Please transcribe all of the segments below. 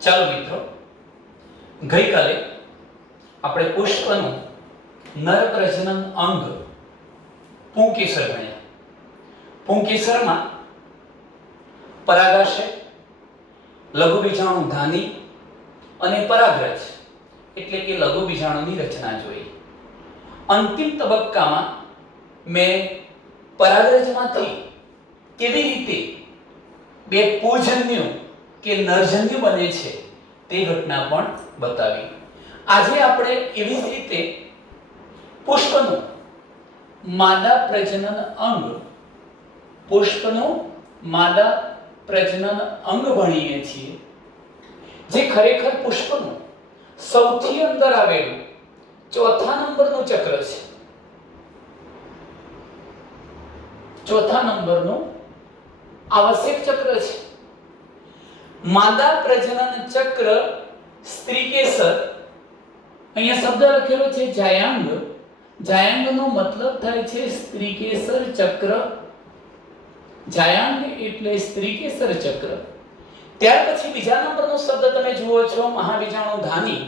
ચાલો મિત્રો, ગઈકાલે આપણે પુષ્પનું નર પ્રજનન અંગ પુંકેસર ભણ્યા. પુંકેસરમાં પરાગાશય, લઘુ બીજાણુ ધાની અને પરાગરજ એટલે કે લઘુ બીજાણુની રચના જોઈ. અંતિમ તબક્કામાં મેં પરાગરજમાંથી કેવી રીતે બે પૂજન્યુ કે નરજન્યુ બને છે તે ઘટના પણ બતાવી. આજે આપણે એવી જ રીતે પુષ્પનું માદા પ્રજનન અંગ ભણીએ છીએ, જે ખરેખર પુષ્પનું સૌથી અંદર આવેલું ચોથા નંબરનું ચક્ર છે. ચોથા નંબરનું આવશ્યક ચક્ર છે. માદા પ્રજનન ચક્ર સ્ત્રીકેસર, અહીંયા શબ્દ લખેલો છે જાયાંગ. જાયાંગનો મતલબ થાય છે સ્ત્રીકેસર ચક્ર. જાયાંગ એટલે સ્ત્રીકેસર ચક્ર. ત્યાર પછી બીજા નંબરનો શબ્દ તમે જુઓ છો મહાબીજાણુ ધાની.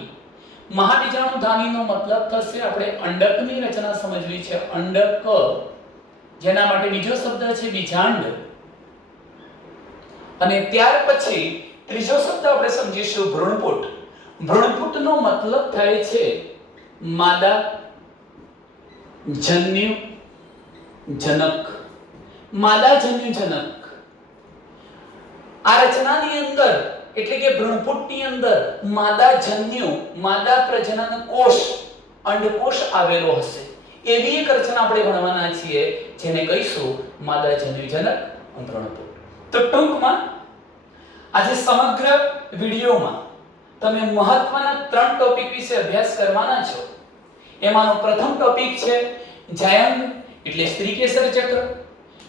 મહાબીજાણુ ધાનીનો મતલબ થશે, આપણે અંડકની રચના સમજવી છે, અંડક, જેના માટે બીજો શબ્દ છે બીજાંડ. અને ત્યાર પછી ત્રીજો શબ્દ આપણે સમજીશું ભ્રૂણપુટ. ભ્રૂણપુટનો મતલબ થાય છે માદા જન્યુ જનક. માદા જન્યુ જનક. આ રચનાની અંદર એટલે કે ભ્રૂણપુટની અંદર માદા જન્યુ, માદા પ્રજનન કોષ, અંડકોષ આવેલો હશે. એવી એક રચના આપણે ભણવાના છીએ, જેને કહીશું માદા જન્યુ જનક ભ્રૂણપુટ. તો ટૂંકમાં આજે સમગ્ર વિડિયોમાં તમે મહત્વના 3 ટોપિક વિશે અભ્યાસ કરવાના છો. એમાંનો પ્રથમ ટોપિક છે જાયાંગ એટલે સ્ત્રીકેસર ચક્ર.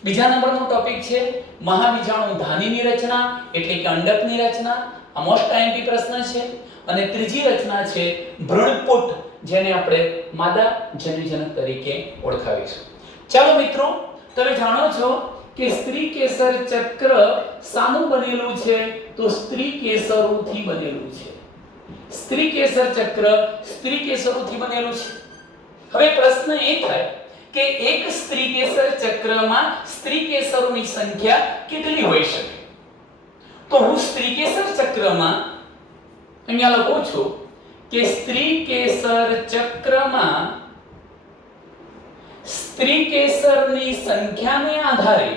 બીજા નંબરનો ટોપિક છે મહાબીજાણુ ધાનીની રચના એટલે કે અંડકની રચના. આ મોસ્ટ આઈએમપી પ્રશ્ન છે. અને ત્રીજી રચના છે ભ્રૂણપુટ, જેને આપણે માદા જન્યુજનક તરીકે ઓળખાવીશું. ચાલો મિત્રો, તમે જાણો છો કે સ્ત્રીકેસર ચક્ર શાનું બનેલું છે? તો સ્ત્રીકેસરોથી બનેલું છે. સ્ત્રીકેસર ચક્ર સ્ત્રીકેસરોથી બનેલું છે. હવે પ્રશ્ન એ થાય કે એક સ્ત્રીકેસર ચક્રમાં સ્ત્રીકેસરોની સંખ્યા કેટલી હોઈ શકે? તો હું સ્ત્રીકેસર ચક્રમાં અહીંયા લખું છું કે સ્ત્રીકેસર ચક્રમાં સ્ત્રીકેસરની સંખ્યાને આધારે,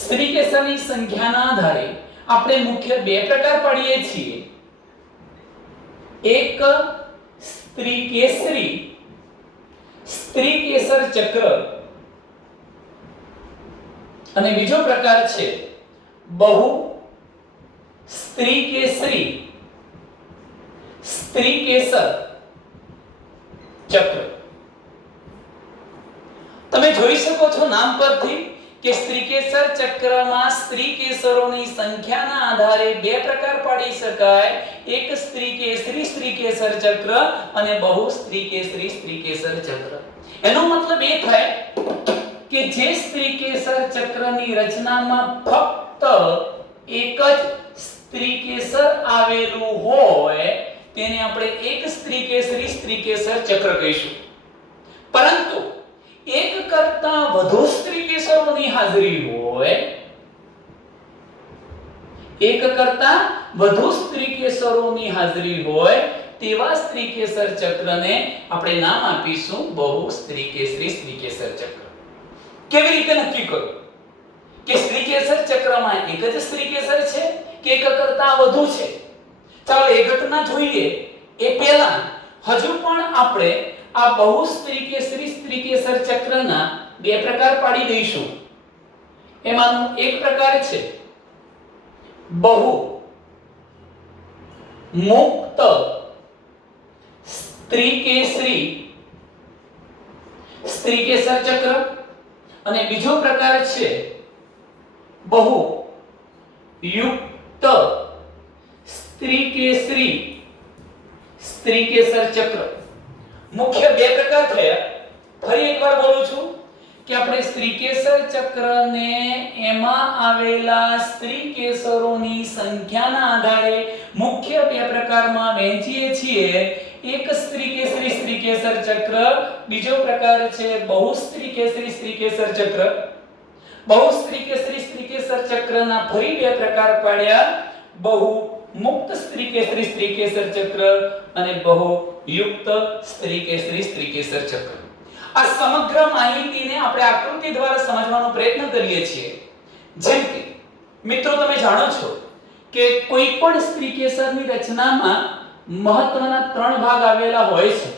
સ્ત્રીકેસરની સંખ્યાના આધારે આપણે મુખ્ય 2 પ્રકાર પાડીએ છીએ. એક સ્ત્રીકેસર ચક્ર અને બીજો પ્રકાર છે બહુ સ્ત્રીકેસર ચક્ર. તમે જોઈ શકો છો નામ પરથી કે સ્ત્રીકેસર ચક્રમાં સ્ત્રીકેસરોની સંખ્યાના આધારે 2 પ્રકાર પાડી શકાય. એક સ્ત્રીકેસર ચક્ર અને બહુ સ્ત્રીકેસર ચક્ર. એનો મતલબ એ થાય કે જે સ્ત્રીકેસર ચક્રની રચનામાં ફક્ત એક જ સ્ત્રીકેસર આવેલું હોય તેને આપણે એક સ્ત્રીકેસર ચક્ર કહીશું. પરંતુ એક કરતા વધુ સ્ત્રીકેસરોની હાજરી હોય, એક કરતા વધુ સ્ત્રીકેસરોની હાજરી હોય તેવા સ્ત્રીકેસર ચક્રને આપણે નામ આપીશું બહુ સ્ત્રીકેસર ચક્ર. કેવી રીતે નક્કી કરો કે સ્ત્રીકેસર ચક્રમાં એક જ સ્ત્રીકેસર છે કે એક કરતા વધુ છે? ચાલો એ ઘટના જોઈએ. એ પહેલા હજુ પણ આપણે આ બહુ સ્ત્રીકેસર ચક્રના 2 પ્રકાર પાડી દઈશું. એમાંનો એક પ્રકાર છે બહુ મુક્ત સ્ત્રીકેસર ચક્ર અને બીજો પ્રકાર છે બહુ યુક્ત સ્ત્રીકેસર ચક્ર. મુખ્ય 2 પ્રકાર થયા. ફરી એકવાર બોલું છું કે આપણે સ્ત્રીકેસર ચક્રને એમાં આવેલા સ્ત્રીકેસરોની સંખ્યાના આધારે મુખ્ય બે પ્રકારમાં વહેંચીએ છીએ. એક સ્ત્રીકેસરી સ્ત્રીકેસર ચક્ર, બીજો પ્રકાર છે બહુસ્ત્રીકેસરી સ્ત્રીકેસર ચક્ર. બહુસ્ત્રીકેસરી સ્ત્રીકેસર ચક્રના ફરી બે પ્રકાર પાડ્યા: બહુ મુક્ત સ્ત્રીકેસરી સ્ત્રીકેસર ચક્ર અને બહુ યુક્ત સ્ત્રીકેસરી સ્ત્રીકેસર ચક્ર. આ સમગ્ર માહિતીને આપણે આકૃતિ દ્વારા સમજવાનો પ્રયત્ન કરીએ છીએ. જેમ કે મિત્રો તમે જાણો છો કે કોઈ પણ સ્ત્રીકેસરની રચનામાં મહત્વના ત્રણ ભાગ આવેલા હોય છે.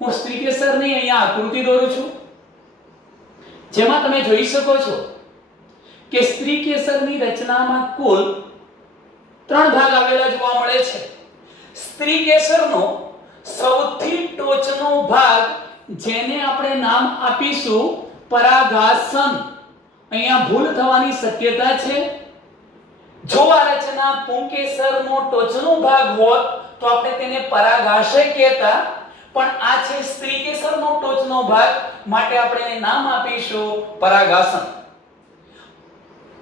હું સ્ત્રીકેસરની અહીંયા આકૃતિ દોરું છું, જેમાં તમે જોઈ શકો છો કે સ્ત્રીકેસરની રચનામાં કુલ ત્રણ ભાગ આવેલા જોવા મળે છે. સ્ત્રીકેસરનો સૌથી ટોચનો ભાગ, જેને આપણે નામ આપીશું પરાગાસન. અહીંયા ભૂલ થવાની શક્યતા છે. જો આ રચના પુંકેસરનો ટોચનો ભાગ હોત તો આપણે તેને પરાગાશય કહેતા, પણ આ છે સ્ત્રીકેસરનો ટોચનો ભાગ, માટે આપણે એને નામ આપીશું પરાગાસન.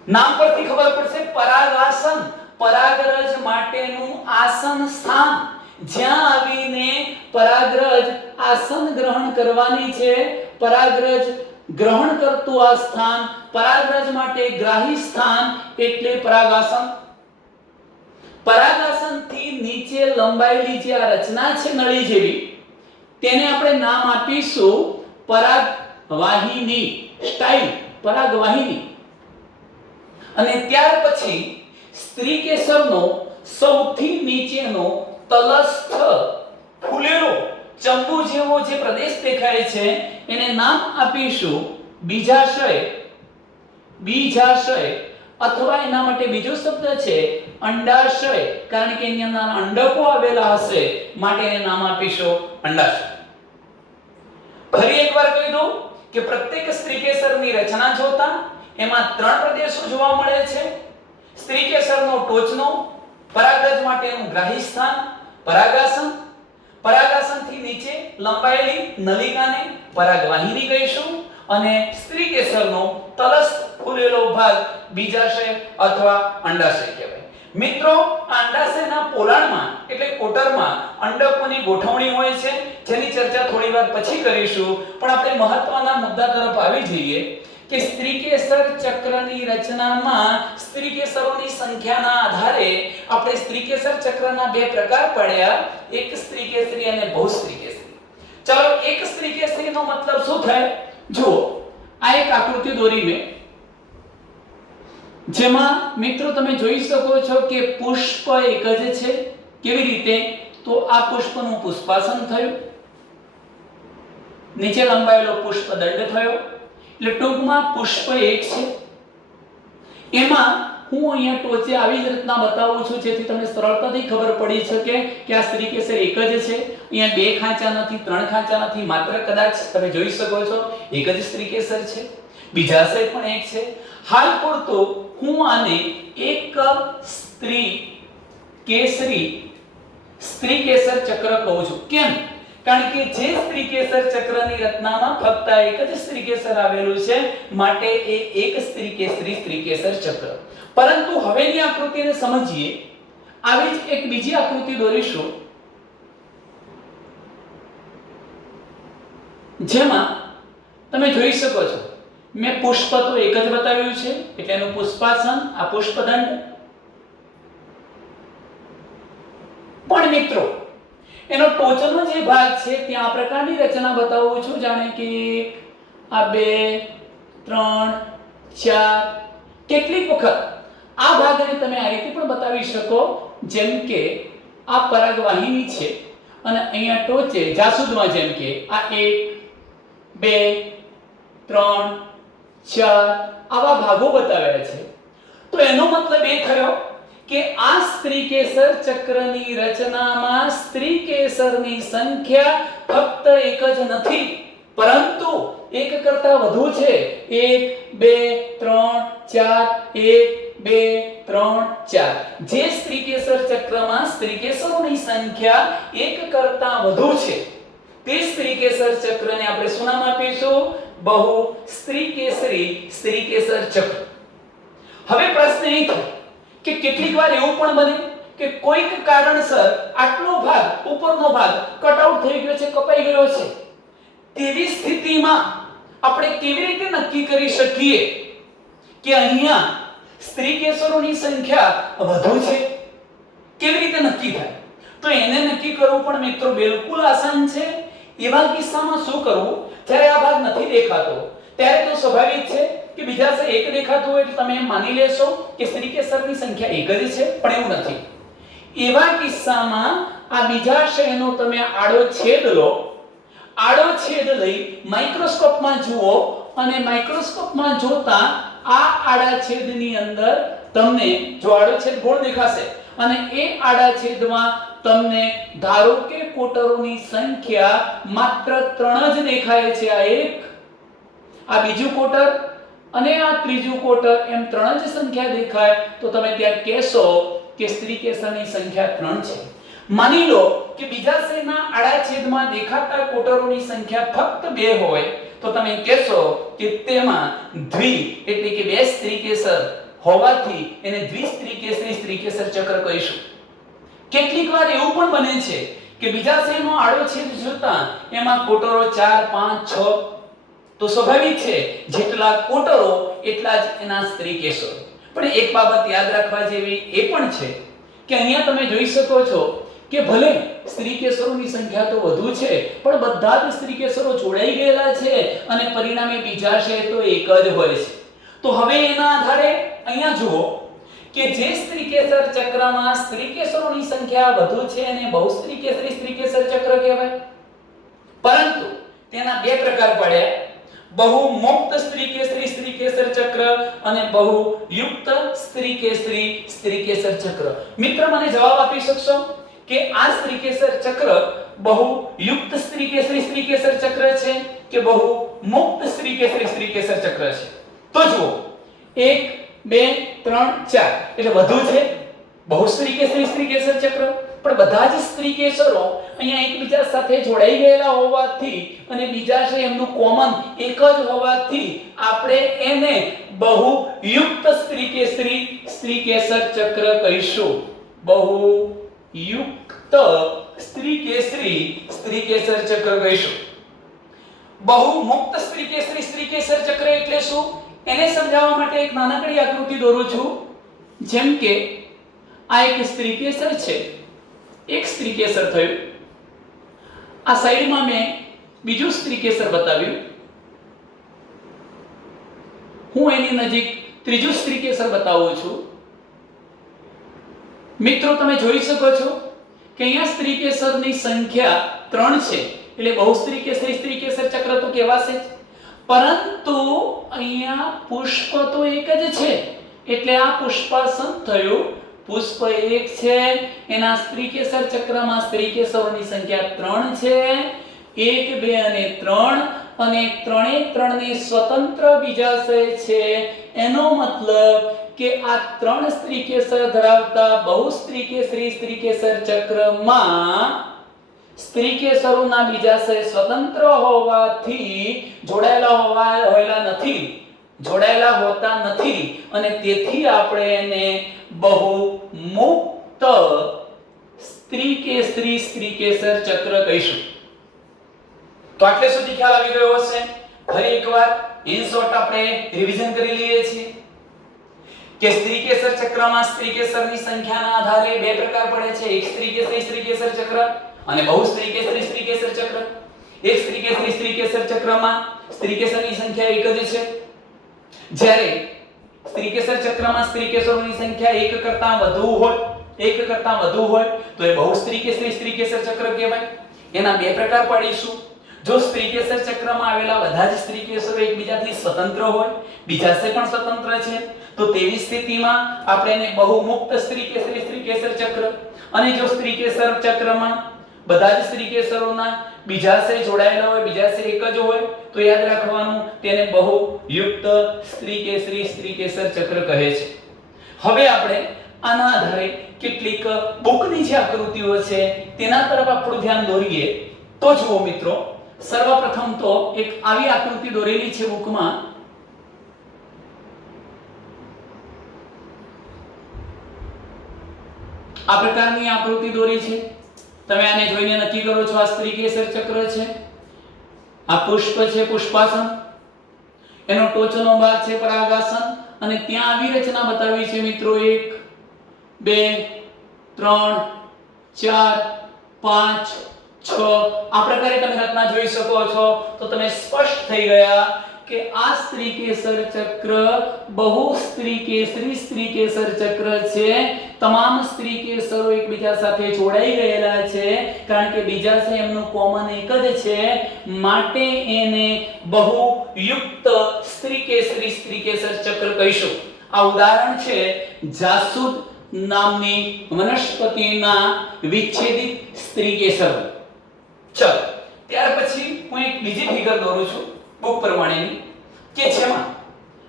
નામ પરથી ખબર પડશે પરાગાસન પરાગરજ માટેનું આસન સ્થાન, જ્યાં આવીને પરાગરજ આસન ગ્રહણ કરવાની છે. પરાગરજ ગ્રહણ કરતું આ સ્થાન પરાગરજ માટે ગ્રાહી સ્થાન, એટલે પરાગાસન. પરાગાસનથી નીચે લંબાયેલી જે આ રચના છે નળી જેવી, તેને આપણે નામ આપીશું પરાગવાહિની સ્ટાઇલ, પરાગવાહિની. અને ત્યાર પછી સ્ત્રીકેસરનો સૌથી નીચેનો તલસ્થ ફૂલેલો ચંબુ જેવો જે પ્રદેશ દેખાય છે, એને નામ આપીશું બીજાશય. બીજાશય અથવા એના માટે બીજો શબ્દ છે અંડાશય, કારણ કે એની અંદર અંડકો આવેલા હશે, માટે એને નામ આપીશું અંડાશય. ફરી એકવાર કહી દઉં કે પ્રત્યેક સ્ત્રીકેસરની રચના જોતા એમાં ત્રણ પ્રદેશો જોવા મળે છે. સ્ત્રીકેસરનો ટોચનો, પરાગરજ માટેનું ગ્રાહી સ્થાન પરાગાસન, પરાગાસનથી નીચે લંબાયેલી નલિકાને પરાગવાહિની કહીશું, અને સ્ત્રીકેસરનો તલસ્થ ફૂલેલો ભાગ બીજાશય અથવા અંડાશય કહેવાય. મિત્રો, અંડાશયના પોલાણમાં એટલે કોટરમાં અંડકોની ગોઠવણી હોય છે, જેની ચર્ચા થોડીવાર પછી કરીશું. પણ આપણે મહત્વના મુદ્દા તરફ આવી જઈએ કે સ્ત્રીકેસર ચક્રની રચનામાં સ્ત્રીકેસરોની સંખ્યાના આધારે આપણે સ્ત્રીકેસર ચક્રના બે પ્રકાર પાડ્યા: એક સ્ત્રીકેસરી અને બહુસ્ત્રીકેસરી. ચાલો, એક સ્ત્રીકેસરીનો મતલબ શું થાય? જો આ એક આકૃતિ દોરી મેં, જેમાં મિત્રો તમે જોઈ શકો છો કે પુષ્પ એક જ છે. કેવી રીતે? તો આ પુષ્પનું પુષ્પાસન થયું, નીચે લંબાયેલો પુષ્પદંડ થયો, એટલે ટૂંકમાં પુષ્પ એક છે. એમાં હું અહીંયા ટોચે આવી જ રીતના બતાવું છું, જેથી તમને સરળતાથી ખબર પડી શકે કે આ સ્ત્રીકેસર એક જ છે. અહીંયા બે ખાંચા નથી, ત્રણ ખાંચા નથી, માત્ર કદાચ તમે જોઈ શકો છો એક જ સ્ત્રીકેસર છે. બીજાશય પણ એક છે. હાલ પૂરતો હું આને એક સ્ત્રીકેસર ચક્ર કહું છું. કેમ? કારણ કે જે સ્ત્રીકેસર ચક્રની રચનામાં ફક્ત એક જ સ્ત્રીકેસર આવેલું છે, માટે એ એક સ્ત્રીકેસરી સ્ત્રીકેસર ચક્ર. પરંતુ હવેની આકૃતિને સમજીએ. આવી જ એક બીજી આકૃતિ દોરીશું, જેમાં તમે જોઈ શકો છો મેં પુષ્પ તો એક જ બતાવ્યું છે, એટલે એનું પુષ્પાસન, આ પુષ્પદંડ. પણ મિત્રો, એનો ટોચનો જે ભાગ છે ત્યાં આ પ્રકારની રચના બતાવું છું, જાણે કે આ 2 3 4. કેટલીક વખત આ ભાગને તમે આ રીતે પણ બતાવી શકો, જેમ કે આ પરાગવાહિની છે અને અહીંયા ટોચે જાસૂદમાં જેમ કે આ 1 2 3 4 આવા ભાગો બતાવ્યા છે. તો એનો મતલબ એ થયો કે આ સ્ત્રીકેસર ચક્રની રચનામાં સ્ત્રીકેસરની સંખ્યા ફક્ત એક જ નથી, પરંતુ એક કરતા વધુ છે. 1 2 3 4 1 2 3 4. જે સ્ત્રીકેસર ચક્રમાં સ્ત્રીકેસરોની સંખ્યા એક કરતા વધુ છે, તે સ્ત્રીકેસર ચક્રને આપણે શું નામ આપીશું? બહુ સ્ત્રી કેસર ચક્ર. હવે પ્રશ્ન એ થાય કે કેટલીક વાર એવું પણ બને કે કોઈક કારણસર આટલો ભાગ ઉપરનો ભાગ કટ આઉટ થઈ ગયો છે, કપાઈ ગયો છે. તેવી સ્થિતિમાં આપણે કેવી રીતે નક્કી કરી શકીએ કે અહીંયા સ્ત્રી કેસરોની સંખ્યા વધુ છે? કેવી રીતે નક્કી થાય? તો એને નક્કી કરવું પણ મિત્રો બિલકુલ આસાન છે. એવા કિસ્સામાં શું કરવું? જ્યારે આ ભાગ નથી દેખાતો ત્યારે તો સ્વાભાવિક છે કે બીજાશય એક દેખાતું હોય એટલે તમે એમ માની લેશો કે સ્ત્રી કેસરની સંખ્યા એક જ છે, પણ એવું નથી. એવા કિસ્સામાં આ બીજાશયનો તમે આડો છેદ લો. આડો છેદ લઈ માઇક્રોસ્કોપમાં જુઓ અને માઇક્રોસ્કોપમાં જોતા આ આડા છેદની અંદર તમને જો આડો છેદ ગોળ દેખાશે અને એ આડા છેદમાં તમને ધારો કે કોટરોની સંખ્યા માત્ર 3 જ દેખાય છે. આ એક, આ બીજું કોટર અને આ ત્રીજું કોટર, એમ 3 જ સંખ્યા દેખાય તો તમે ત્યાં કહેશો કે સ્ત્રી કેસરની સંખ્યા 3 છે. માની લો કે બીજાશયના આડા છેદમાં દેખાતા કોટરોની સંખ્યા ફક્ત 2 હોય તો તમે કહેશો કે તેમાં દ્વિ એટલે કે 2 સ્ત્રી કેસર હોવાથી એને દ્વિસ્ત્રી કેસર ચક્ર કહીશું. કેટલીક વાર એવું પણ બને છે કે બીજાશયનો આડો છેદ જોતા એમાં કોટરો 4, 5, 6, તો સ્વાભાવિક છે જેટલા કોટરો એટલા જ એના સ્ત્રી કેસરો. પણ એક બાબત યાદ રાખવા જેવી એ પણ છે કે અહીંયા તમે જોઈ શકો છો કે ભલે સ્ત્રી કેસરોની સંખ્યા તો વધુ છે પણ બધા જ સ્ત્રી કેસરો જોડાઈ ગયેલા છે અને પરિણામે બીજાશય તો એક જ હોય છે. તો હવે એના આધારે અહીંયા જુઓ કે જે સ્ત્રી કેસર ચક્રમાં સ્ત્રી કેસરોની સંખ્યા વધુ છે એને બહુસ્ત્રી કેસરી સ્ત્રી કેસર ચક્ર કહેવાય. પરંતુ તેના બે પ્રકાર પડ્યા: બહુ મુક્ત સ્ત્રી કેસર ચક્ર અને બહુ યુક્ત સ્ત્રી કેસર ચક્ર. મિત્ર, મને જવાબ આપી શકશો કે આ સ્ત્રી કેસર ચક્ર બહુ યુક્ત સ્ત્રી કેસર ચક્ર છે કે બહુ મુક્ત સ્ત્રી કેસર ચક્ર છે? તો જુઓ, 1, 2, 3, 4 એટલે વધુ છે બહુસ્ત્રી કેસર ચક્ર. પણ બધા જ સ્ત્રી કેસરો અહીંયા એકબીજા સાથે જોડાઈ ગયેલા હોવાથી અને બીજાશય એમનું કોમન એક જ હોવાથી આપણે એને બહુ યુક્ત સ્ત્રી કેસર ચક્ર કહીશું. બહુ યુક્ત સ્ત્રી કેસર ચક્ર કહીશું. બહુ મુક્ત સ્ત્રી કેસર ચક્ર એટલે શું? એને સમજાવવા માટે એક નાનકડી આકૃતિ દોરું છું. જેમ કે આ એક સ્ત્રી કેસર છે, એક સ્ત્રી કેસર થયું. આ સાઈડમાં મેં બીજું સ્ત્રી કેસર બતાવ્યું. હું એની નજીક ત્રીજું સ્ત્રી કેસર બતાવું છું. મિત્રો, તમે જોઈ શકો છો કે અહીંયા સ્ત્રી કેસરની સંખ્યા 3 છે એટલે બહુસ્ત્રી કેસર ચક્ર તો કહેવાશે જ. પરંતુ અહીંયા પુષ્પ તો એક જ છે એટલે આ પુષ્પાસન થયું. પુષ્પ એક છે, એના સ્ત્રી કેસર ચક્રમાં સ્ત્રી કેસરોની સંખ્યા 3 છે. 1, 2 અને 3 અને 3 ની સ્વતંત્ર બીજાશય છે. એનો મતલબ કે આ 3 સ્ત્રી કેસર ધરાવતા બહુસ્ત્રી કેસર ચક્રમાં સ્ત્રી કેસરોના બીજાશય સ્વતંત્ર હોવાથી જોડાયેલા હોતા નથી અને તેથી આપણે એને બહુ મુક્ત સ્ત્રી કેસર ચક્ર કહીશું. તો આટલે સુધી ખ્યાલ આવી ગયો હશે. ફરી એકવાર ઇન શોર્ટ આપણે રિવિઝન કરી લઈએ છીએ કે સ્ત્રી કેસર ચક્રમાં સ્ત્રી કેસરની સંખ્યાના આધારે બે પ્રકાર પડે છે: એક સ્ત્રી કેસર ચક્ર અને બહુ સ્ત્રી કેસર ચક્ર. એક સ્ત્રી કેસર ચક્રમાં સ્ત્રી કેસરની સંખ્યા એક જ છે, જ્યારે સ્ત્રી કેસર ચક્રમાં સ્ત્રી કેસરોની સંખ્યા એક કરતાં વધુ હોય તો એ બહુ સ્ત્રી કેસર ચક્ર કહેવાય. એના બે પ્રકાર પાડીશું. જો સ્ત્રી કેસર ચક્રમાં આવેલા બધા જ સ્ત્રી કેસરો એકબીજાથી સ્વતંત્ર હોય, બીજાશય પણ સ્વતંત્ર છે, તો તેવી સ્થિતિમાં આપણે એને બહુ મુક્ત સ્ત્રી કેસર ચક્ર. અને જો સ્ત્રી કેસર ચક્રમાં બધા જ સ્ત્રી કેસરોના બીજાશય જોડાયેલા હોય, બીજાશય એક જ હોય, તો યાદ રાખવાનું તેને બહુ યુક્ત સ્ત્રી કેસર ચક્ર કહે છે. હવે આપણે આના આધારે કેટલીક બુકની જે આકૃતિઓ છે તેના તરફ આપણું ધ્યાન દોરીએ તો જુઓ મિત્રો, સર્વપ્રથમ તો એક આવી આકૃતિ દોરેલી છે બુકમાં. આ પ્રકારની આકૃતિ દોરી છે. તમે આને જોઈને નક્કી કરો છો આ સ્ત્રીકેસર ચક્ર છે. આ પુષ્પ છે, પુષ્પાસન. એનો ટોચનો ભાગ છે પરાગાસન. અને ત્યાં આવી રચના બતાવી છે મિત્રો 1 2 3 4 5 6. આ પ્રકારે તમે રચના જોઈ શકો છો. તો તમે સ્પષ્ટ થઈ ગયા કે આ સ્ત્રીકેસર ચક્ર બહુ સ્ત્રીકેસર ચક્ર છે. તમામ સ્ત્રીકેસરો એકબીજા સાથે જોડાઈ ગયેલા છે, કારણ કે બીજાશય એમનું કોમન એક જ છે, માટે એને બહુયુક્ત સ્ત્રીકેસર ચક્ર કહીશું. આ ઉદાહરણ છે જાસૂદ નામની વનસ્પતિના વિચ્છેદિત સ્ત્રીકેસર. ચલો, ત્યાર પછી હું એક બીજી ફિગર દોરું છું બુક પ્રમાણેની, કે જેમાં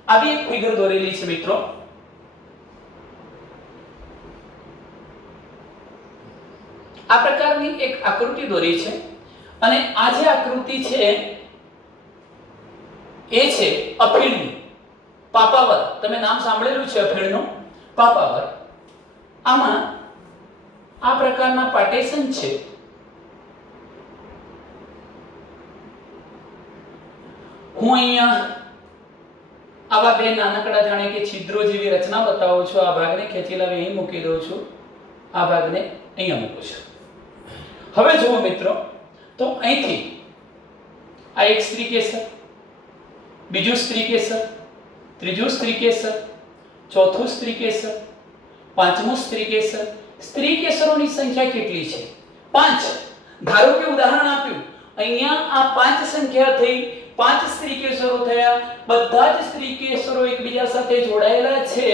આવી એક ફિગર દોરેલી છે મિત્રો. આ પ્રકારની એક આકૃતિ દોરી છે અને આ જે આકૃતિ છે એ છે અફીણની. પાપાવર, તમે નામ સાંભળેલું છે અફીણનું, પાપાવર. આમાં આ પ્રકારના પાર્ટીશન છે. હું અહીંયા આવા બે નાનકડા જાણે કે છિદ્રો જેવી રચના બતાવું છું. આ ભાગને ખેંચી લાવી અહીં મૂકી દઉં છું, આ ભાગને અહીંયા મૂકું છું. હવે જુઓ મિત્રો, તો અહીંથી આ એક સ્ત્રીકેસર, બીજું સ્ત્રીકેસર, ત્રીજું સ્ત્રીકેસર, ચોથું સ્ત્રીકેસર, પાંચમું સ્ત્રીકેસર. સ્ત્રીકેસરોની સંખ્યા કેટલી છે? 5. ધારો કે ઉદાહરણ આપ્યું, અહીંયા આ 5 સંખ્યા થઈ, 5 સ્ત્રીકેસરો થયા. બધા જ સ્ત્રીકેસરો એકબીજા સાથે જોડાયેલા છે,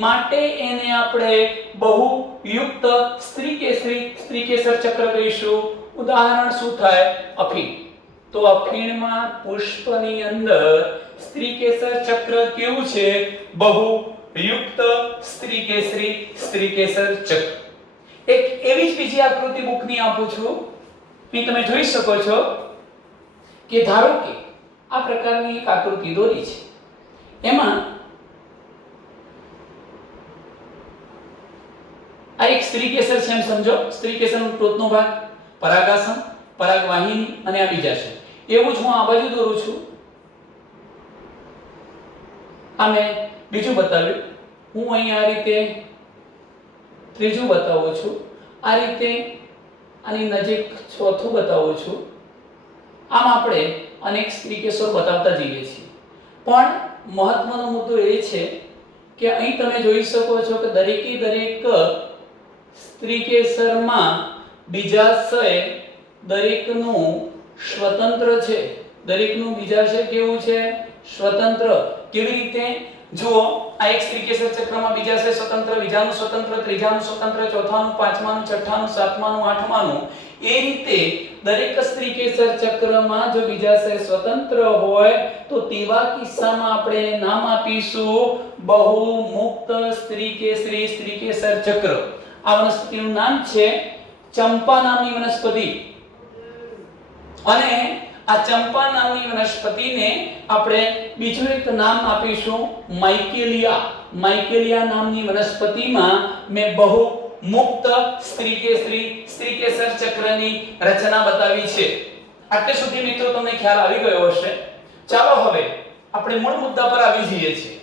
માટે એને આપણે બહુયુક્ત સ્ત્રીકેસર ચક્ર કહીશું. ઉદાહરણ શું થાય? અફીણ. તો અફીણમાં પુષ્પની અંદર સ્ત્રીકેસર ચક્ર કેવું છે? બહુયુક્ત સ્ત્રીકેસર ચક્ર. એક એવી જ બીજી આકૃતિ બુકની આપું છું. અહીં તમે જોઈ શકો છો કે ધારો કે આ પ્રકારની એક આકૃતિ દોરી છે. એમાં આ એક સ્ત્રીકેસર છે એમ સમજો. સ્ત્રીકેસરનો ટોચનો ભાગ પરાગાસન, પરાગવાહિની અને આ બીજાશય. એવું જ હું આ બાજુ દોરું છું. આ મેં બીજું બતાવ્યું. હું અહીં આ રીતે ત્રીજું બતાવું છું. આ રીતે આની નજીક ચોથું બતાવું છું. આમ આપણે અનેક સ્ત્રીકેસરો બતાવતા જઈએ છીએ. પણ મહત્વનો મુદ્દો એ છે કે અહીં તમે જોઈ શકો છો કે દરેકે દરેક સ્ત્રીકેસરમાં બીજાશય દરેકનું સ્વતંત્ર છે. દરેકનું બીજાશય કેવું છે? સ્વતંત્ર. કેવી રીતે? જુઓ, આ એક સ્ત્રીકેસર ચક્રમાં બીજાશય સ્વતંત્ર, બીજાનું સ્વતંત્ર, ત્રીજાનું સ્વતંત્ર, ચોથાનું, પાંચમાનું, છઠ્ઠાનું, સાતમાનું, આઠમાનું. એ રીતે દરેક સ્ત્રીકેસર ચક્રમાં જો બીજાશય સ્વતંત્ર હોય તો તેવા કિસ્સામાં આપણે નામ આપીશું બહુમુક્ત સ્ત્રીકેસર ચક્ર. આ વનસ્પતિનું નામ છે ચંપા નામની વનસ્પતિ. અને આ ચંપા નામની વનસ્પતિને આપણે બીજું એક નામ આપીશું માઇકેલિયા. માઇકેલિયા નામની વનસ્પતિમાં મેં બહુમુક્ત સ્ત્રીકેસર ચક્રની રચના બતાવી છે. આટલે સુધી મિત્રો તમને ખ્યાલ આવી ગયો હશે. ચાલો હવે આપણે મૂળ મુદ્દા પર આવી જઈએ છીએ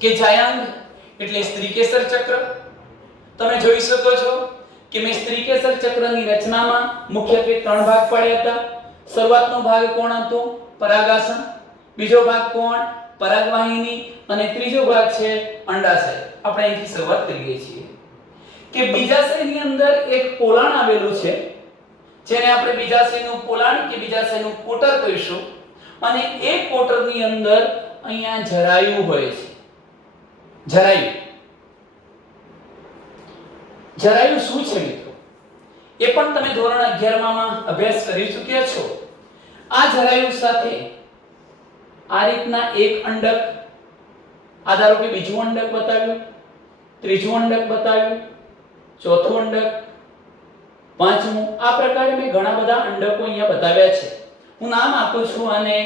કે જાયાંગ એટલે સ્ત્રીકેસર ચક્ર. તમે જોઈ શકો છો કે મેં સ્ત્રીકેસર ચક્રની રચનામાં મુખ્યત્વે 3 ભાગ પાડ્યા હતા. શરૂઆતનો ભાગ કોણ હતો? પરાગાસન. બીજો ભાગ કોણ? પરાગવાહિની. અને ત્રીજો ભાગ છે અંડાશય. આપણે અહીંથી શરૂઆત કરીએ છીએ કે બીજાશયની અંદર એક પોલાણ આવેલું છે, જેને આપણે બીજાશયનું પોલાણ કે બીજાશયનું કોટર કહીશું. અને એ કોટરની અંદર અહીંયા જરાયુ હોય છે. જરાયુ શું છે મિત્રો? એ પણ તમે ધોરણ 11 માં અભ્યાસ કરી ચૂક્યા છો. આ જરાયુ સાથે આ રીતના એક અંડક, આ ધારો કે બીજું અંડક બતાવ્યું, ત્રીજું અંડક બતાવ્યું, ચોથું અંડક, પાંચમું. આ પ્રકારે મેં ઘણા બધા અંડકો અહીંયા બતાવ્યા છે. હું નામ આપું છું અને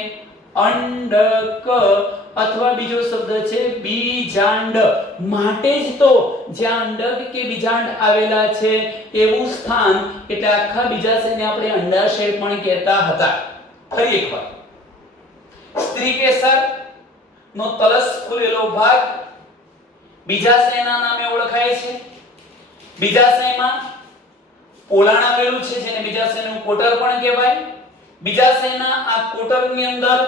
અંડક અથવા બીજો શબ્દ છે બીજાંડ. માટે જ તો જ્યાં અંડક કે બીજાંડ આવેલા છે એવું સ્થાન એટલે આખા બીજાશયને આપણે અંડાશય પણ કહેતા હતા. ફરી એકવાર, સ્ત્રીકેસર નો તલસ ફૂલેલો ભાગ બીજાશયના નામે ઓળખાય છે. બીજાશયમાં પોલાણ આવેલું છે જેને બીજાશયનું કોટર પણ કહેવાય. બીજાશયના આ કોટરની અંદર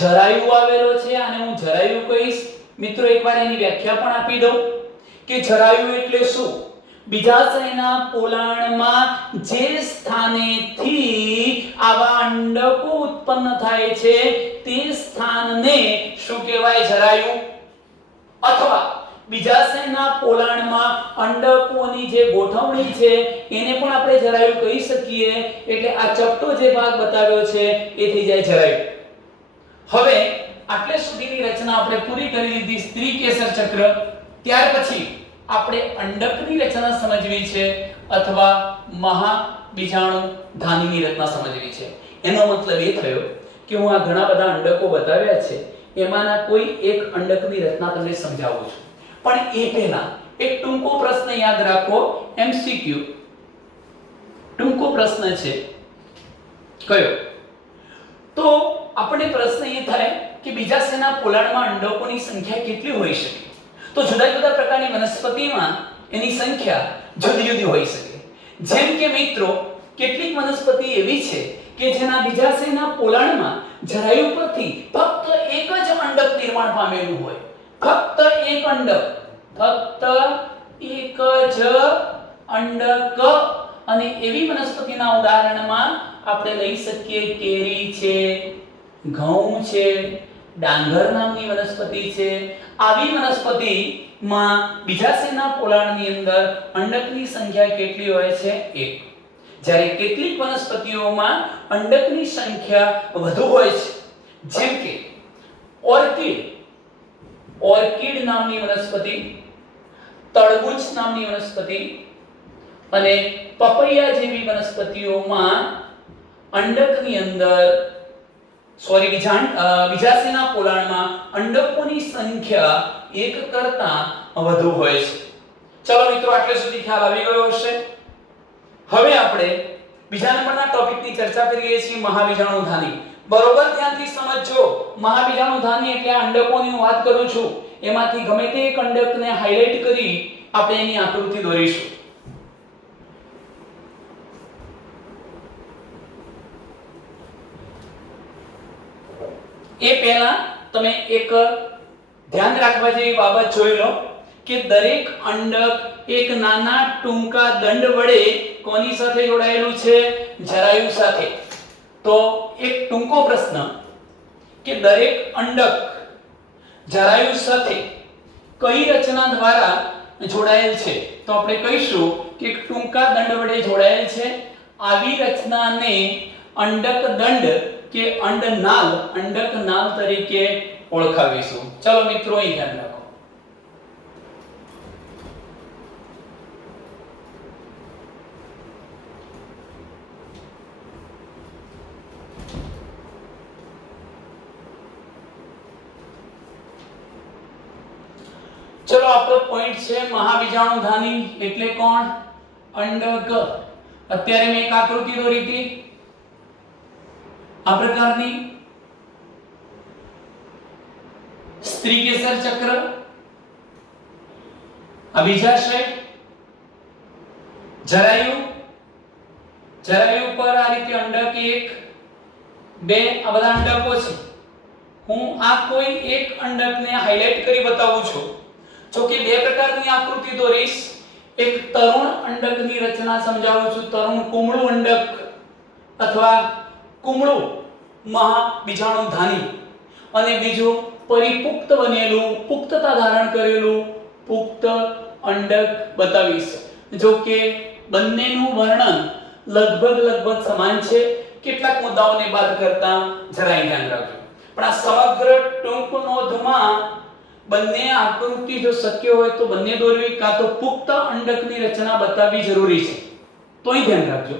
જરાયુ આવેલો છે, આને હું જરાયુ કહીશ. મિત્રો એકવાર એની વ્યાખ્યા પણ આપી દઉં કે જરાયુ એટલે શું. બીજાશયના પોલાણમાં જે સ્થાનેથી આવા અંડકો ઉત્પન્ન થાય છે તે સ્થાનને શું કહેવાય? જરાયુ. અથવા બીજાશયના પોલાણમાં અંડકોની જે ગોઠવણી છે એને પણ આપણે જરાયુ કહી શકીએ. એટલે આ ચપટો જે ભાગ બતાવ્યો છે એ થઈ જાય જરાયુ. હવે આટલે સુધીની રચના આપણે પૂરી કરી લીધી, સ્ત્રી કેસર ચક્ર. ત્યાર પછી આપણે અંડકની રચના સમજવી છે અથવા મહાબીજાણુ ધાનીની રચના સમજવી છે. એનો મતલબ એ થયો કે હું આ ઘણા બધા અંડકો બતાવ્યા છે એમાંના કોઈ એક અંડકની રચના તમને સમજાવું છું. પણ એ પહેલા એક ટૂંકો પ્રશ્ન યાદ રાખો, MCQ. ટૂંકો પ્રશ્ન છે કયો? તો આપણે પ્રશ્ન એ થાય કે બીજાશયના પોલાણમાં અંડકોની સંખ્યા કેટલી હોઈ શકે? તો જુદા જુદા પ્રકારની વનસ્પતિમાં એની સંખ્યા જુદી જુદી હોઈ શકે. જેમ કે મિત્રો કેટલીક વનસ્પતિ એવી છે કે જેના બીજાશયના પોલાણમાં જરાયુ પરથી ફક્ત એક જ અંડક નિર્માણ પામેલું હોય. ફક્ત એક અંડક, ફક્ત એક જ અંડક. અને એવી વનસ્પતિના ઉદાહરણમાં આપણે લઈ શકીએ કેરી છે, ઘઉં છે, ડાંગર નામની વનસ્પતિ છે. આવી વનસ્પતિમાં બીજાશયના પોલાણની અંદર અંડકની સંખ્યા કેટલી હોય છે? 1. જ્યારે કેટલીક વનસ્પતિઓમાં અંડકની સંખ્યા વધુ હોય છે. જેમ કે ઓર્કિડ નામની વનસ્પતિ, તરબૂચ નામની વનસ્પતિ અને પપૈયા જેવી વનસ્પતિઓમાં અંડકની અંદર બીજાશયના પોલાણમાં અંડકોની સંખ્યા 1 કરતાં વધુ હોય છે. ચલો મિત્રો, આટલે સુધી ખ્યાલ આવી ગયો હશે. હવે આપણે બીજા નંબરના ટોપિકની ચર્ચા કરીએ છીએ, મહાબીજાણુ ધાની. બરોબર ધ્યાનથી સમજજો. મહાબીજાણુ ધાની એટલે આ અંડકોની હું વાત કરું છું એમાંથી ગમે તે એક અંડકને હાઇલાઇટ કરી આપણે એની આકૃતિ દોરીશું. એ પહેલા તમે એક ધ્યાન રાખવા જેવી બાબત જોઈ લો કે દરેક અંડક એક નાના ટૂંકા દંડ વડે કોની સાથે જોડાયેલું છે? જરાયુ સાથે. તો એક ટૂંકો પ્રશ્ન કે દરેક અંડક જરાયુ સાથે કઈ રચના દ્વારા જોડાયેલ છે? તો આપણે કહીશું કે એક ટૂંકા દંડ વડે જોડાયેલ છે. આવી રચનાને અંડક દંડ કે અંડક નાલ તરીકે ઓળખાવીશું. ચલો મિત્રો, અહીં ધ્યાન રાખો. ચલો, આપણો પોઈન્ટ છે મહાબીજાણુ ધાની એટલે કોણ? અંડક. અત્યારે મેં એક આકૃતિ દોરી હતી આ પ્રકારની. સ્ત્રીકેસર ચક્ર, અભિજાશય, જરાયુ પર આ રીતે અંડક 1, 2 આ બધા અંડકો છે. હું આ કોઈ એક અંડકને હાઇલાઇટ કરી બતાવું છું. જો કે બે પ્રકારની આકૃતિ દોરીશ. એક તરુણ અંડકની રચના સમજાવું છું, તરુણ કુમળું અંડક અથવા કુમળું મહાબીજાણુ ધાની, અને બીજું પરિપુક્ત બનેલું, પુખ્તતા ધારણ કરેલું પુખ્ત અંડક બતાવીશ. જો કે બંનેનું વર્ણન લગભગ સમાન છે. કેટલાક મુદ્દાઓને બાદ કરતા જરાય ધ્યાન રાખજો. પણ આ સમગ્ર ટૂંક નોંધમાં બંને આકૃતિ જો શક્ય હોય તો બંને દોરવી, કાં તો પુખ્ત અંડકની રચના બતાવવી જરૂરી છે. તો અહીં ધ્યાન રાખજો.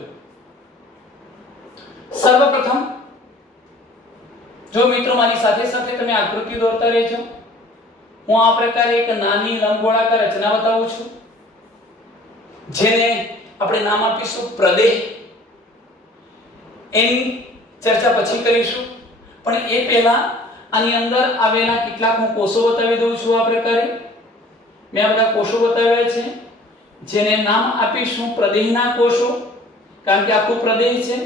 સર્વપ્રથમ જો મિત્રો મારી સાથે સાથે તમે આકૃતિ દોરતા રહેજો. હું આ પ્રકારે એક નાની લંબગોળાકાર રચના બતાવું છું, જેને આપણે નામ આપીશું પ્રદેહ. એની ચર્ચા પછી કરીશું, પણ એ પહેલા આની અંદર આવેલા કેટલાક હું કોષો બતાવી દઉં છું. આ પ્રકારે મેં આ બધા કોષો બતાવ્યા છે, જેને નામ આપીશું પ્રદેહના કોષો, કારણ કે આખું પ્રદેહ છે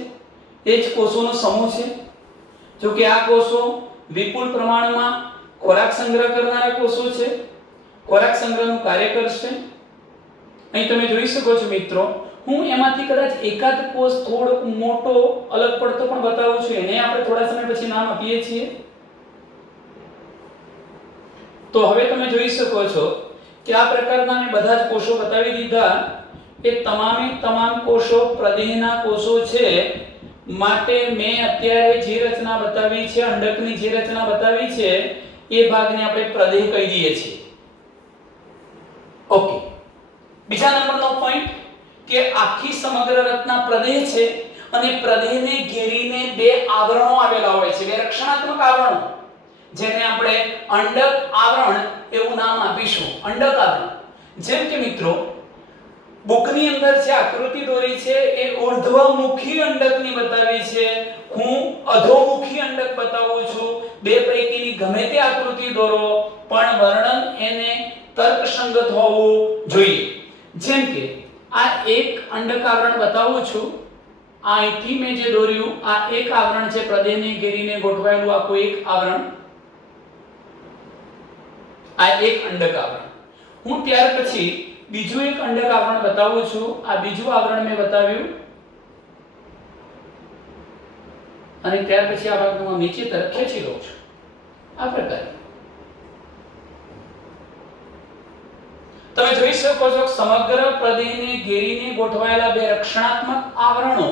એ જ કોષોનો સમૂહ છે. જો કે આ કોષો વિપુલ પ્રમાણમાં ખોરાક સંગ્રહ કરનારા કોષો છે, ખોરાક સંગ્રહનું કાર્ય કરશે. અહીં તમે જોઈ શકો છો મિત્રો, હું એમાંથી કદાચ એકાદ કોષ થોડો મોટો અલગ પડતો પણ બતાવું છું, એને આપણે થોડા સમય પછી નામ આપીએ છીએ. તો હવે તમે જોઈ શકો છો કે આ પ્રકારના મેં બધા જ કોષો બતાવી દીધા. એ તમામે તમામ કોષો પ્રદેહના કોષો છે. માટે મેં અત્યારે જે રચના બતાવી છે, અંડકની જે રચના બતાવી છે, એ ભાગને આપણે પ્રદેહ કહી દઈએ છીએ. ઓકે, બીજા નંબરનો પોઈન્ટ કે આખી સમગ્ર રચના પ્રદેહ છે અને પ્રદેહને ઘેરીને બે આવરણો આવેલા હોય છે, બે રક્ષણાત્મક આવરણો, જેને આપણે અંડક આવરણ એવું નામ આપીશું. અંડક આવરણ, જેમ કે મિત્રો બુકની અંદર જે આકૃતિ દોરી છે એ ઉર્ધ્વમુખી અંડકની બતાવી છે, હું અધોમુખી અંડક બતાવું છું. બે પૈકીની ગમે તે આકૃતિ દોરો, પણ વર્ણન એને તર્કસંગત હોવું જોઈએ. જેમ કે આ એક અંડક આવરણ બતાવું છું. અહીંથી મેં જે દોર્યું આ એક આવરણ છે, પ્રદેહને ઘેરીને ગોઠવાયેલું આખું એક આવરણ. આ એક અંડક આવરણ. હું ત્યાર પછી બીજું એક અંડક આવરણ બતાવું છું. આ બીજું આવરણ મેં બતાવ્યું અને ત્યાર પછી આ ભાગને હું નીચે તરફ ખેંચી લઉં છું. આ પ્રકારે તમે જોઈ શકો છો સમગ્ર પ્રદેહને ઘેરીને ગોઠવાયેલા બે રક્ષણાત્મક આવરણો,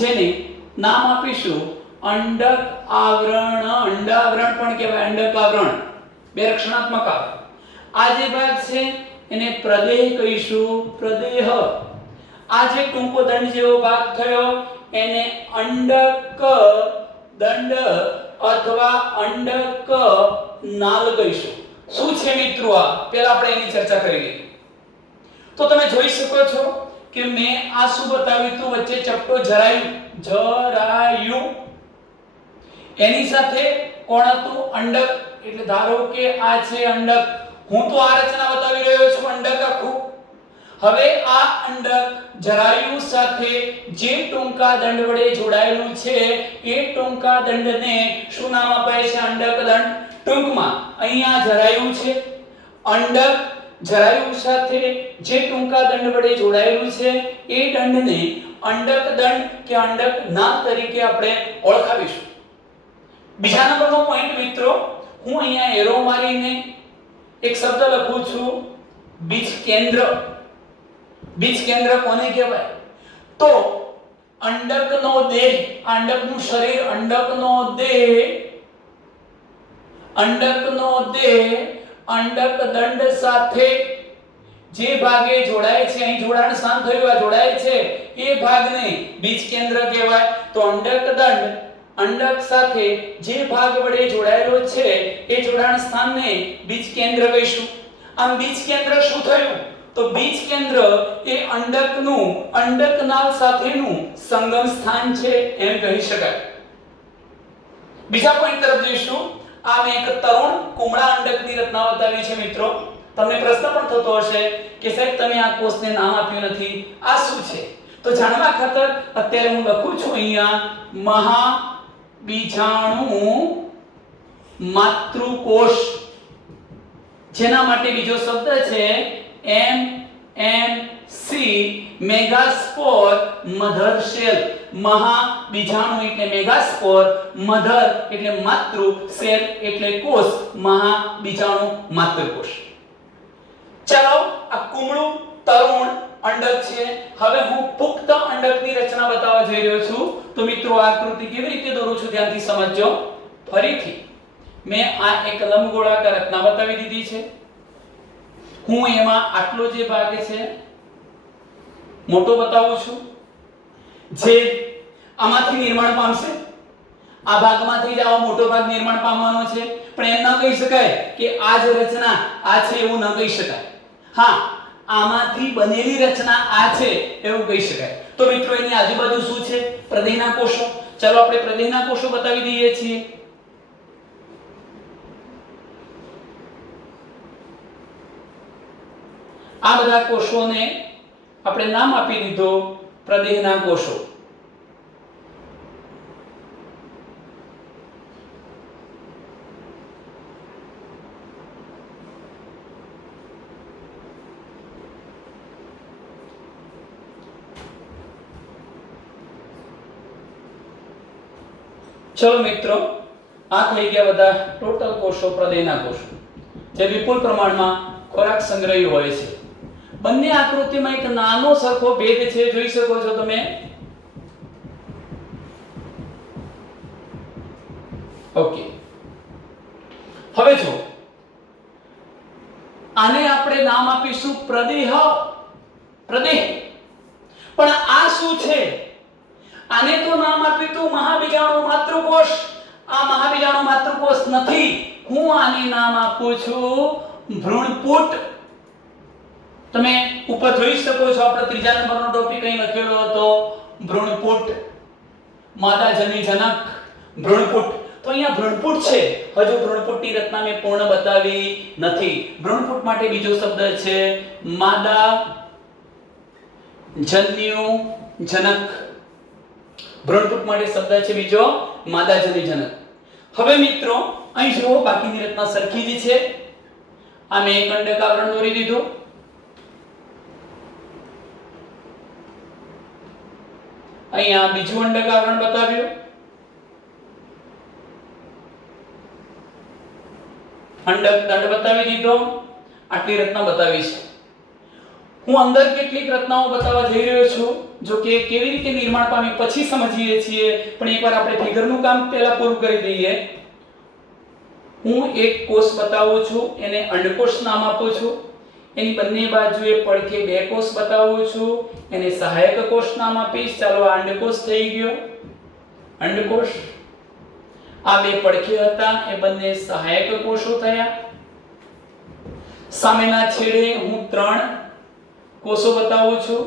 જેને નામ આપીશું અંડક આવરણ. અંડાવરણ પણ કહેવાય, અંડક આવરણ, બે રક્ષણાત્મક આવરણ. આ જે ભાગ છે એને પ્રદેહ કહીશું, પ્રદેહ. આ જે ટૂંકો દંડ જેવો ભાગ થયો એને અંડક દંડ અથવા અંડક નાલ કહીશું. શું છે મિત્રો આ? પહેલા આપણે એની ચર્ચા કરી લઈએ. તો તમે જોઈ શકો છો કે મેં આ શું બતાવ્યું હતું? વચ્ચે ચપટો જરાયું. એની સાથે કોણ હતું? અંડક. એટલે ધારો કે આ છે અંડક. હું તો આ રચના બતાવી રહ્યો છું, અંડક આખું. હવે આ અંડક જરાયુ સાથે જે ટૂંકા દંડ વડે જોડાયેલું છે એ ટૂંકા દંડને શું નામ અપાય છે? અંડક દંડ. ટૂંકમાં અહીંયા જરાયુ છે, અંડક જરાયુ સાથે જે ટૂંકા દંડ વડે જોડાયેલું છે એ દંડને અંડક દંડ કે અંડક નાળ તરીકે આપણે ઓળખાવીશું. બીજા નંબરનો પોઈન્ટ મિત્રો, હું અહીંયા એરો મારીને એક શબ્દ લખું છું, બીજ કેન્દ્ર. બીજ કેન્દ્ર કોને કહેવાય? તો અંડકનો દેહ, અંડકનું શરીર, અંડકનો દેહ, અંડકનો દેહ અંડક દંડ સાથે જે ભાગે જોડાય છે, અહીં જોડાણ સ્થાન થયું, આ જોડાય છે, એ ભાગને બીજ કેન્દ્ર કહેવાય. તો અંડક દંડ અંડક સાથે જે ભાગ વડે જોડાયેલો છે એ જોડાણ સ્થાનને બીજ કેન્દ્ર કહીશું. આમ બીજ કેન્દ્ર શું થયું? તો બીજ કેન્દ્ર એ અંડકનું અંડકનાળ સાથેનું સંગમ સ્થાન છે એમ કહી શકાય. બીજા પોઈન્ટ તરફ જઈશું. આ મેં એક તરુણ કુમળા અંડકની રચના બતાવી છે મિત્રો. તમને પ્રશ્ન પણ થતો હશે કે સાહેબ તમે આ કોષને નામ આપ્યું નથી, આ શું છે? તો જાણવા ખાતર અત્યારે હું લખું છું અહીંયા મહાબીજાણુ માતૃકોષ, જેના માટે બીજો શબ્દ છે MMC, મેગાસ્પોર મધર સેલ. મહાબીજાણુ એટલે મેગાસ્પોર, મધર એટલે માતૃ, સેલ એટલે કોષ, મહાબીજાણુ માતૃકોષ. ચાલો, આ કુમળું તરુણ અંડક છે. હવે હું પુખ્ત અંડકની રચના બતાવવા જઈ રહ્યો છું. તો મિત્રો આ આકૃતિ કેવી રીતે દોરું છું ધ્યાનથી સમજજો. ફરીથી મેં આ એક લંબગોળાકાર રચના બતાવી દીધી છે. હું એમાં આટલો જે ભાગ છે મોટો બતાવું છું, જે આમાંથી નિર્માણ પામશે. આ ભાગમાંથી જ આવો મોટો ભાગ નિર્માણ પામવાનો છે, પણ એમ ન કહી શકાય કે આ જ રચના આ છે એવું ન કહી શકાય. હા, આમાંથી બનેલી રચના આ છે એવું કહી શકાય. તો મિત્રો એની આજુબાજુ શું છે? પ્રદેહના કોષો. ચાલો આપણે પ્રદેહના કોષો બતાવી દઈએ છીએ. આ બધા કોષોને આપણે નામ આપી દીધું પ્રદેહના કોષો. ચલો મિત્રો, આ થઈ ગયા બધા ટોટલ કોષો, પ્રદેહના કોષો, જે વિપુલ પ્રમાણમાં ખોરાક સંગ્રહી હોય છે. બંને આકૃતિમાં એક નાનો સરખો ભેદ છે, જોઈ શકો છો તમે. ઓકે, હવે જો આને આપણે નામ આપીશું પ્રદેહ. પ્રદેહ, પણ આ શું છે? આને તો નામ આપ્યું તું મહાબીજાણુ માતૃકોષ. આ મહાબીજાણુ માતૃકોષ નથી. હું આને નામ આપું છું ભ્રૂણપુટ. તમે ઉપર જોઈ શકો છો, આપણો 3જા નંબરનો ટોપિક અહીં લખેલો હતો, ભ્રૂણપુટ, માદાજન્ય જનક ભ્રૂણપુટ. તો અહીંયા ભ્રૂણપુટ છે. હજુ ભ્રૂણપુટની રચના મેં પૂર્ણ બતાવી નથી. ભ્રૂણપુટ માટે બીજો શબ્દ છે માદાજન્ય જનક. ભ્રૂણપુટ માટે શબ્દ છે બીજો માદાજન્ય જનક. હવે મિત્રો અહીં જુઓ, બાકીની રચના સરખી જ છે. આ મેં એક અંડક આવરણ દોરી દીધું. અહીંયા બીજું અંડક આવરણ બતાવ્યું. અંડક દંડ બતાવી દીધો. આટલી રચના બતાવી છે. હું અંદર કેટલીક રચનાઓ બતાવવા જઈ રહ્યો છું, જો કે કેવી રીતે નિર્માણ પામી પછી સમજીએ છીએ, પણ એકવાર આપણે ફિગરનું કામ પહેલા પૂરું કરી દઈએ. હું એક કોષ બતાવું છું, એને અંડકોષ નામ આપું છું. એની બંને બાજુએ પડખે બે કોષ બતાવું છું, એને સહાયક કોષ નામ આપીશ. ચાલો, આ અંડકોષ થઈ ગયો, અંડકોષ. આ બે પડખે હતા એ બંને સહાયક કોષો થયા. સામેના છેડે હું 3 કોષો બતાવું છું,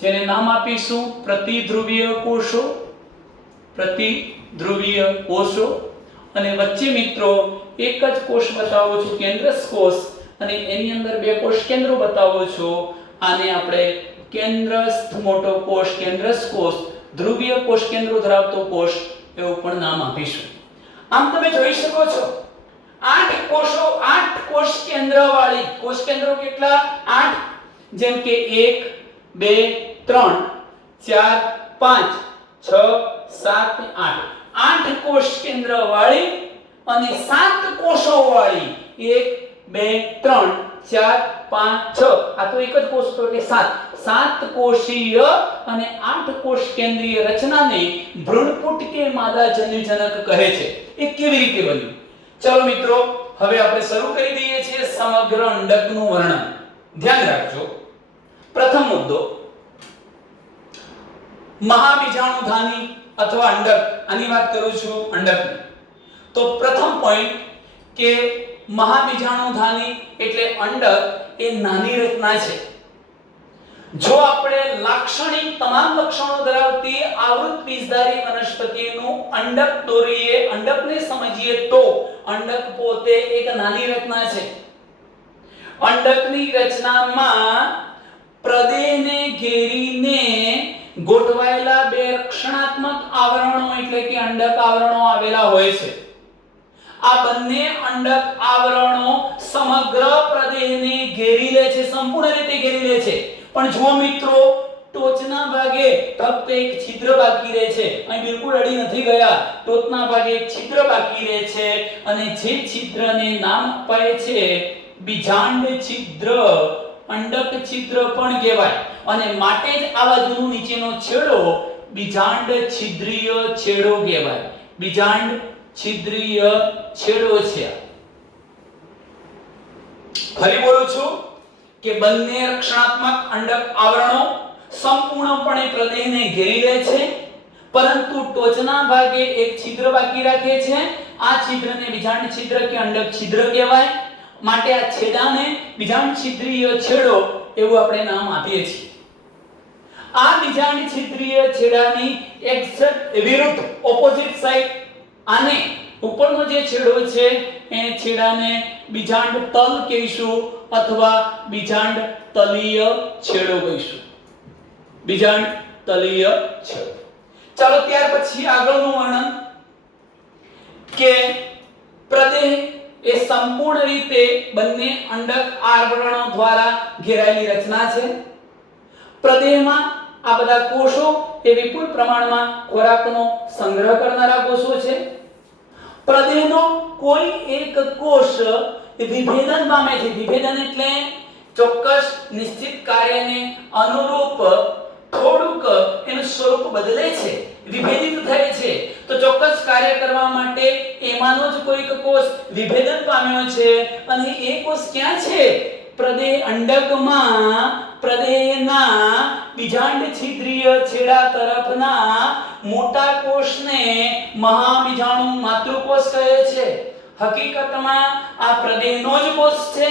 જેને નામ આપીશું પ્રતિધ્રુવીય કોષો. પ્રતિધ્રુવીય કોષો. અને વચ્ચે મિત્રો એક જ કોષ બતાવું છું, કેન્દ્રસ કોષ, અને એની અંદર 2 કોષ કેન્દ્રો બતાવું છું. આને આપણે કેન્દ્રસ્થ મોટો કોષ, કેન્દ્રસ કોષ, ધ્રુવીય કોષ કેન્દ્રો ધરાવતો કોષ એવું પણ નામ આપીશું. આમ તમે જોઈ શકો છો 8 કોષો, 8 કોષ કેન્દ્ર વાળી. કોષ કેન્દ્રો કેટલા? 8. જેમ કે 1 2 3 4 5 6 7 8. 8 કોષ કેન્દ્ર વાળી અને 7 કોષો વાળી. 1 2 3 4 5 6. આ તો એક જ કોષ તો એટલે 7. 7 કોષીય અને 8 કોષ કેન્દ્રીય રચનાને ભ્રૂણપુટ કે માદાજન્ય જનક કહે છે. એ કેવી રીતે બન્યું? ચલો મિત્રો, હવે આપણે શરૂ કરી દઈએ છીએ સમગ્ર અંડકનું વર્ણન. ધ્યાન રાખજો. પ્રથમ મુદ્દો, મહાબીજાણુધાની અથવા અંડક. આની વાત કરું છું, અંડકની. તો પ્રથમ પોઈન્ટ કે મહાબીજાણુધાની એટલે અંડક એ નાની રચના છે. જો આપણે લાક્ષણિક તમામ લક્ષણો ધરાવતી આવૃત બીજધારી વનસ્પતિનું અંડક દોરીએ, અંડકને સમજીએ તો અંડક પોતે એક નાની રચના છે. અંડકની રચનામાં પ્રદેહને ઘેરીને ગોઠવાયેલા 2 રક્ષણાત્મક આવરણો એટલે કે અંડક આવરણો આવેલા હોય છે. આ બંને અંડક આવરણો સમગ્ર પ્રદેહને ઘેરી લે છે, સંપૂર્ણ રીતે ઘેરી લે છે. પણ જો મિત્રો ટોચના ભાગે ફક્ત એક છિદ્ર બાકી રહે છે. અહીં બિલકુલ અડી નથી ગયા. ટોચના ભાગે એક છિદ્ર બાકી રહે છે અને જે છિદ્રને નામ અપાય છે બીજાંડ છિદ્ર, અંડક છિદ્ર પણ કહેવાય. અને માટે જ આ બાજુનો નીચેનો છેડો બીજાંડ છિદ્રીય છેડો કહેવાય. બીજાંડ છિદ્રીય છેડો છે. ફરી બોલું છું કે બંને રક્ષણાત્મક અંડક આવરણો સંપૂર્ણપણે પ્રદેહને ઘેરી લે છે, પરંતુ ટોચના ભાગે એક છિદ્ર બાકી રાખે છે. આ છિદ્રને બીજાંડ છિદ્ર કે અંડક છિદ્ર કહેવાય. માટે આ છેડાને બીજાંડ છિદ્રીય છેડો એવું આપણે નામ આપીએ છીએ. આ બીજાંડ છિદ્રીય છેડાની એક્ઝેક્ટ વિરુદ્ધ ઓપોઝિટ સાઈડ આને ઉપરનો જે છેડો છે એ છેડાને બીજાંડ તલ કહીશું અથવા બીજાંડ તલીય છેડો કહીશું. બીજાંડ તલીય છેડો. ચાલો ત્યાર પછી આગળનું વર્ણન કે પ્રદેહ એ સંપૂર્ણ રીતે બંને અંડક આવરણો દ્વારા ઘેરાયેલી રચના છે. પ્રદેહમાં આ બધા કોષો એ વિપુલ પ્રમાણમાં ખોરાકનો સંગ્રહ કરનારા કોષો છે. પ્રદેહનો કોઈ એક કોષ વિભેદન પામે છે. વિભેદન એટલે ચોક્કસ નિશ્ચિત કાર્યને અનુરૂપ થોડુંક એનું સ્વરૂપ બદલે છે, વિભેદિત થાય છે. તો ચોક્કસ કાર્ય કરવા માટે એમાંનો જ કોઈક કોષ વિભેદન પામ્યો છે અને એ કોષ ક્યાં છે? પ્રદેહ અંડકમાં પ્રદેહના બીજાંડ છિદ્રીય છેડા તરફના મોટા કોષને મહાબીજાણુ માતૃકોષ કહે છે. હકીકતમાં આ પ્રદેહનો જ કોષ છે,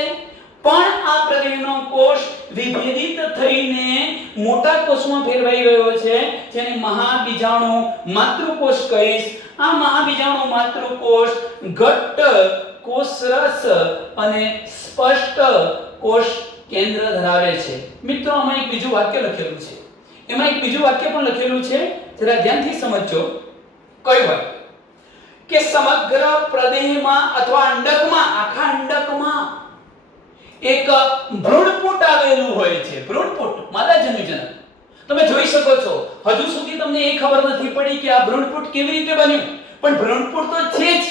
પણ આ પ્રદેહનો કોષ વિભેદિત થઈને મોટા કોષમાં ફેરવાઈ ગયો છે, જેને મહાબીજાણુ માતૃકોષ કહીશ. આ મહાબીજાણુ માતૃકોષ ઘટ્ટ કોષરસ અને સ્પષ્ટ કોષ કેન્દ્ર ધરાવે છે. મિત્રો આમાં એક બીજું વાક્ય લખેલું છે. એમાં એક બીજું વાક્ય પણ લખેલું છે, જરા ધ્યાનથી સમજજો. કયું વાક્ય? કે સમગ્ર પ્રદેહમાં અથવા અંડકમાં, આખા અંડકમાં એક ભ્રૂણપુટ આવેલું હોય છે. ભ્રૂણપુટ માદાજન્યુજનક. તમે જોઈ શકો છો, હજુ સુધી તમને એ ખબર નથી પડી કે આ ભ્રૂણપુટ કેવી રીતે બન્યું, પણ ભ્રૂણપુટ તો છે જ.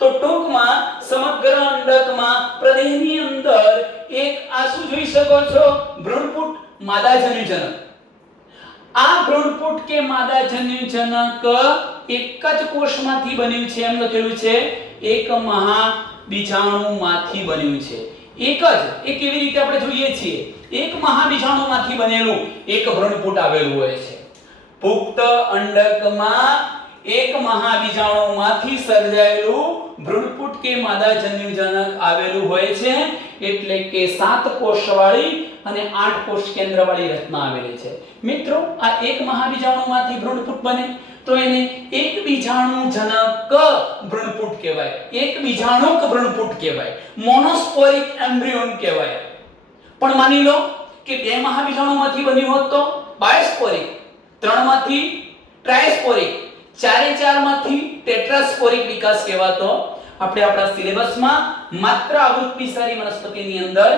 તો ટૂંકમાં સમગ્ર અંડકમાં પ્રદેહની અંદર એક આ શું જોઈ શકો છો? ભ્રૂણપુટ માદાજન્યુજનક. આ ભ્રૂણપુટ કે માદાજન્યુજનક એક જ કોષમાંથી બન્યું છે એમ લખેલું છે. એક મહાબીજાણુમાંથી બન્યું છે. એક જ. એ કેવી રીતે આપણે જોઈએ છીએ? એક મહાબીજાણુમાંથી બનેલું એક ભ્રૂણપુટ આવેલું હોય છે. પુખ્ત અંડકમાં એક મહાબીજાણુમાંથી સર્જાયેલું ભ્રૂણપુટ કે માદાજન્યુજનક આવેલું હોય છે. એટલે કે 7 કોષવાળી અને 8 કોષ કેન્દ્રવાળી રચના આવેલી છે. મિત્રો આ એક મહાબીજાણુમાંથી ભ્રૂણપુટ બને તો એને એક બીજાણુજનક ભ્રૂણપુટ કહેવાય. એક બીજાણુક ભ્રૂણપુટ કહેવાય. મોનોસ્પોરિક એમ્બ્રિયોન કહેવાય. પણ માની લો કે 2 મહાબીજાણુમાંથી બન્યું હોત તો બાયસ્પોરિક, 3 માંથી ટ્રાયસ્પોરિક, 4 માંથી ટેટ્રાસ્પોરિક વિકાસ કહેવાતો. આપણે આપણા સિલેબસમાં માત્ર આવૃત્તિસારી વનસ્પતિની અંદર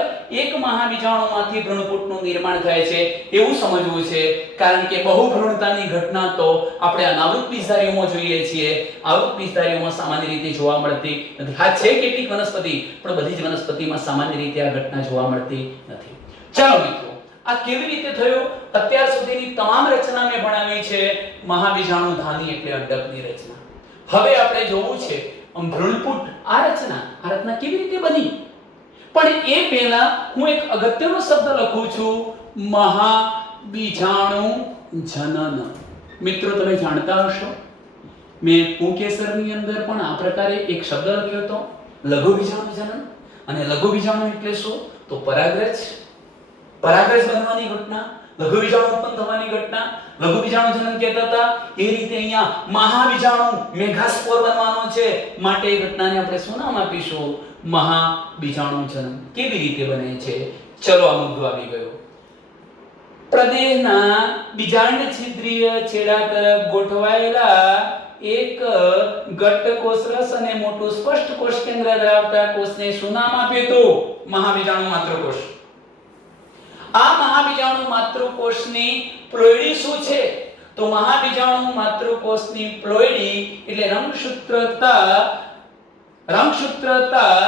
એક મહાબીજાણુમાંથી ભ્રૂણપુટનું નિર્માણ થાય છે એવું સમજવું છે. કારણ કે બહુભ્રૂણતાની ઘટના તો આપણે અનાવૃત્તિસારીઓમાં જોઈએ છીએ. આવૃત્તિસારીઓમાં સામાન્ય રીતે જોવા મળતી નથી. હા છે કેટલીક વનસ્પતિ, પણ બધી જ વનસ્પતિમાં સામાન્ય રીતે આ ઘટના જોવા મળતી નથી. ચાલો મિત્રો, આ કેવી રીતે થયું? અત્યાર સુધીની તમામ રચના મેં ભણાવી છે મહાબીજાણુધાની એટલે અંડકની રચના. હવે આપણે જોવું છે ભ્રૂણપુટ આ રચના કેવી રીતે બની. પણ એ પહેલા હું એક અગત્યનો શબ્દ લખું છું, મહાબીજાણુજનન. મિત્રો તમે જાણતા હશો, મેં પુંકેસરની અંદર પણ આ પ્રકારે એક શબ્દ લખ્યો હતો, લઘુ બીજાણુજનન. અને લઘુ બીજાણુ એટલે શું? તો પરાગરજ. પરાગરજ બનવાની ઘટના, લઘુ બીજાણુ ઉત્પન્ન થવાની ઘટના, લઘુ બીજાણુજનન કહેતા હતા. એ રીતે અહીંયા મહાબીજાણુ મેગાસ્પોર બનવાનો છે, માટે એ ઘટનાને આપણે શું નામ આપીશું? મહાબીજાણુજનન. કેવી રીતે બને છે? ચલો આ મુદ્દો આવી ગયો. પ્રદેહના બીજાંડ છિદ્રીય છેડા તરફ ગોઠવાયેલા એક ઘટ્ટ કોષરસ અને મોટું સ્પષ્ટ કોષ કેન્દ્ર ધરાવતા કોષને શું નામ આપ્યું હતું? મહાબીજાણુ માતૃકોષ. આ મહાબીજાણુ માતૃકોષની પ્લોઈડી શું છે? તો મહાબીજાણુ માતૃકોષની પ્લોઈડી એટલે રંગસૂત્રતા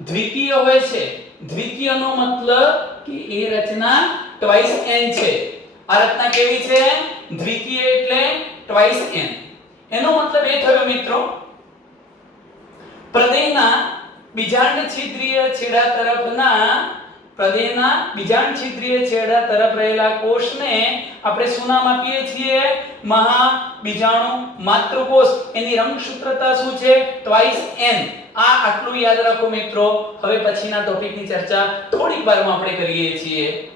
દ્વિકીય હોય છે. દ્વિકીયનો મતલબ કે એ રચના ટ્વાઇસ n છે. આ રચના કેવી છે? દ્વિકીય એટલે ટ્વાઇસ n. એનો મતલબ એ થયો મિત્રો, પ્રદેહના બીજાંડ છિદ્રીય છેડા તરફના પ્રદેહના બીજાંડછિદ્રીય છેડા તરફ રહેલા કોષને આપણે શું નામ આપીએ છીએ? મહાબીજાણુ માતૃકોષ. એની રંગસૂત્રતા શું છે? Twice n. આ આટલું યાદ રાખો મિત્રો. હવે પછીના ટોપિકની ચર્ચા થોડીક વારમાં આપણે કરીએ છીએ.